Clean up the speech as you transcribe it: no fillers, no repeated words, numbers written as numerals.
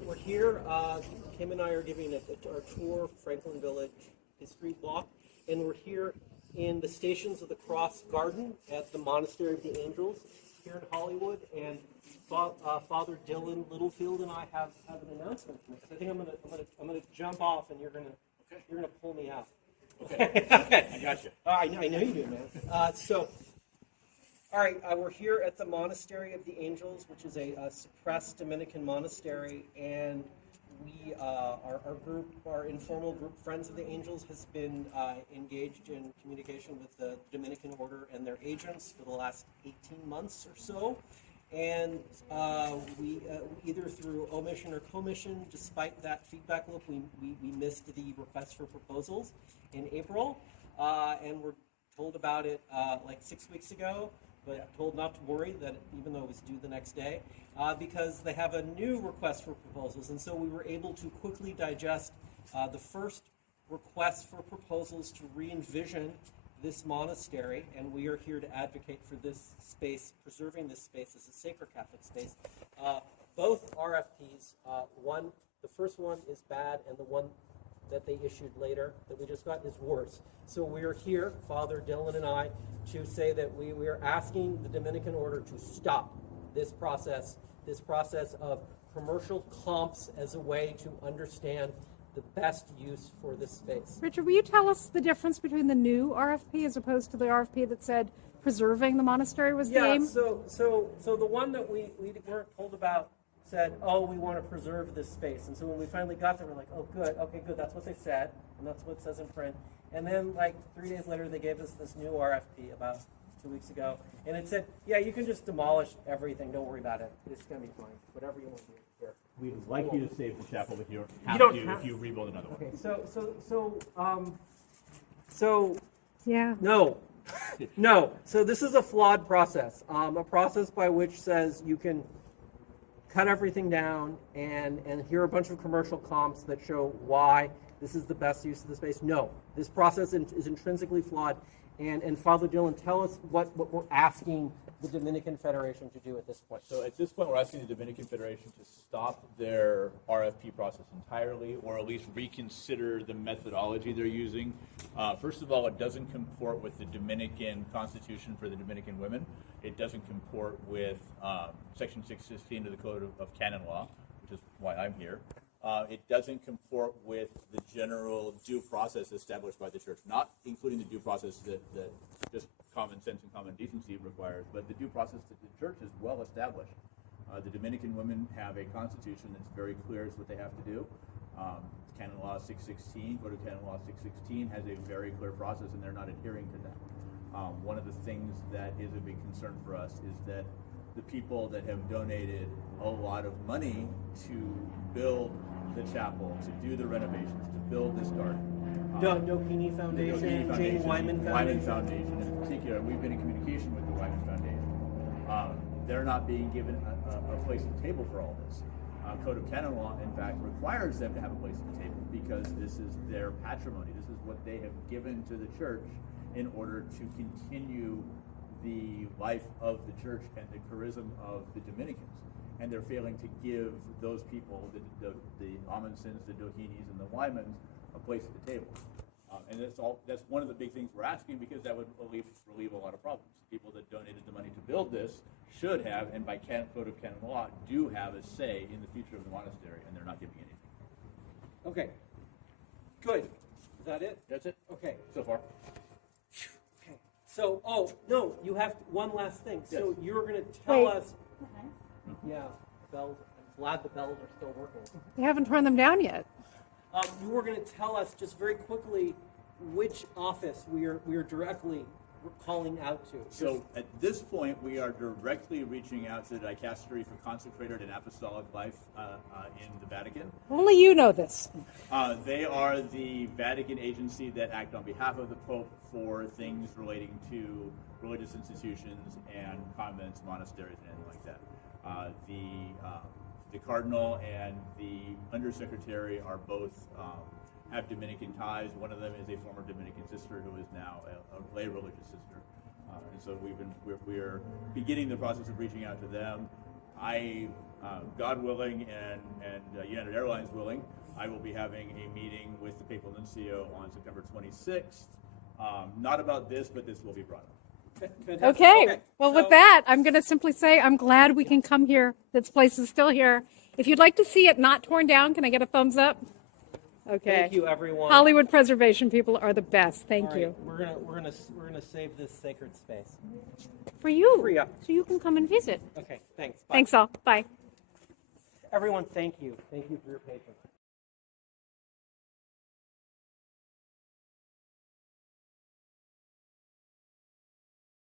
we're here. Kim and I are giving our tour, Franklin Village History Walk, and we're here in the Stations of the Cross Garden at the Monastery of the Angels here in Hollywood. And Father Dylan Littlefield and I have an announcement to make. I think I'm gonna jump off, and you're gonna pull me out. Okay. Okay. I got you. I know you do, man. All right, we're here at the Monastery of the Angels, which is a suppressed Dominican monastery, and we, our informal group, Friends of the Angels, has been engaged in communication with the Dominican Order and their agents for the last 18 months or so, and we, either through omission or commission, despite that feedback loop, we missed the request for proposals in April, and we're told about it like 6 weeks ago, but told not to worry, that even though it was due the next day, because they have a new request for proposals. And so we were able to quickly digest the first request for proposals to re-envision this monastery, and we are here to advocate for this space, preserving this space as a sacred Catholic space. Both RFPs, the first one is bad, and the one that they issued later that we just got is worse. So we are here, Father Dylan and I, to say that we are asking the Dominican Order to stop this process of commercial comps as a way to understand the best use for this space. Richard, will you tell us the difference between the new RFP as opposed to the RFP that said preserving the monastery was the aim? So the one that we weren't told about said, oh, we want to preserve this space. And so when we finally got there, we're like, oh, good, okay, good, that's what they said, and that's what it says in print. And then, like, 3 days later, they gave us this new RFP about 2 weeks ago, and it said, yeah, you can just demolish everything, don't worry about it, it's going to be fine, whatever you want to do here. We'd like you to save the chapel, but you don't have have to if you rebuild another one. Okay, so Yeah. No. So this is a flawed process, a process by which says you can cut everything down and here are a bunch of commercial comps that show why this is the best use of the space. No, this process is intrinsically flawed. And Father Dylan, tell us what we're asking the Dominican Federation to do at this point. So at this point, we're asking the Dominican Federation to stop their RFP process entirely, or at least reconsider the methodology they're using. First of all, it doesn't comport with the Dominican Constitution for the Dominican women. It doesn't comport with Section 616 of the Code of Canon Law, which is why I'm here. It doesn't comport with the general due process established by the church, not including the due process that just common sense and common decency requires, but the due process that the church is well established. The Dominican women have a constitution that's very clear as what they have to do. Canon Law 616, Code of Canon Law 616 has a very clear process, and they're not adhering to that. One of the things that is a big concern for us is that the people that have donated a lot of money to build the chapel, to do the renovations, to build this garden. Doheny Foundation, Jane Wyman Foundation in particular. We've been in communication with the Wyman Foundation. They're not being given a place at the table for all this. Code of Canon Law, in fact, requires them to have a place at the table because this is their patrimony. This is what they have given to the church in order to continue the life of the church and the charism of the Dominicans. And they're failing to give those people, the Amundsens, the Dohenys, and the Wymans, a place at the table. And that's one of the big things we're asking, because that would relieve a lot of problems. People that donated the money to build this should have, and by Code of Canon Law, do have a say in the future of the monastery, and they're not giving anything. Okay, good. Is that it? That's it. Okay. So far. Okay. So, no, you have one last thing. Yes. So you're going to tell Wait. us. Yeah, bells. I'm glad the bells are still working. They haven't torn them down yet. You were going to tell us just very quickly which office we are directly calling out to. So at this point, we are directly reaching out to the Dicastery for Consecrated and Apostolic Life in the Vatican. Only you know this. They are the Vatican agency that act on behalf of the Pope for things relating to religious institutions and convents, monasteries, and anything like that. The Cardinal and the Undersecretary are both have Dominican ties. One of them is a former Dominican sister who is now a lay religious sister, and so we're beginning the process of reaching out to them. I God willing and United Airlines willing, I will be having a meeting with the Papal Nuncio on September 26th. Not about this, but this will be brought up. Fantastic. Okay. Well, with that, I'm going to simply say I'm glad we can come here. This place is still here. If you'd like to see it not torn down, can I get a thumbs up? Okay. Thank you, everyone. Hollywood preservation people are the best. Thank All right, you. We're gonna save this sacred space. For you. For you. So you can come and visit. Okay. Thanks. Bye. Thanks all. Bye. Everyone. Thank you. Thank you for your patience.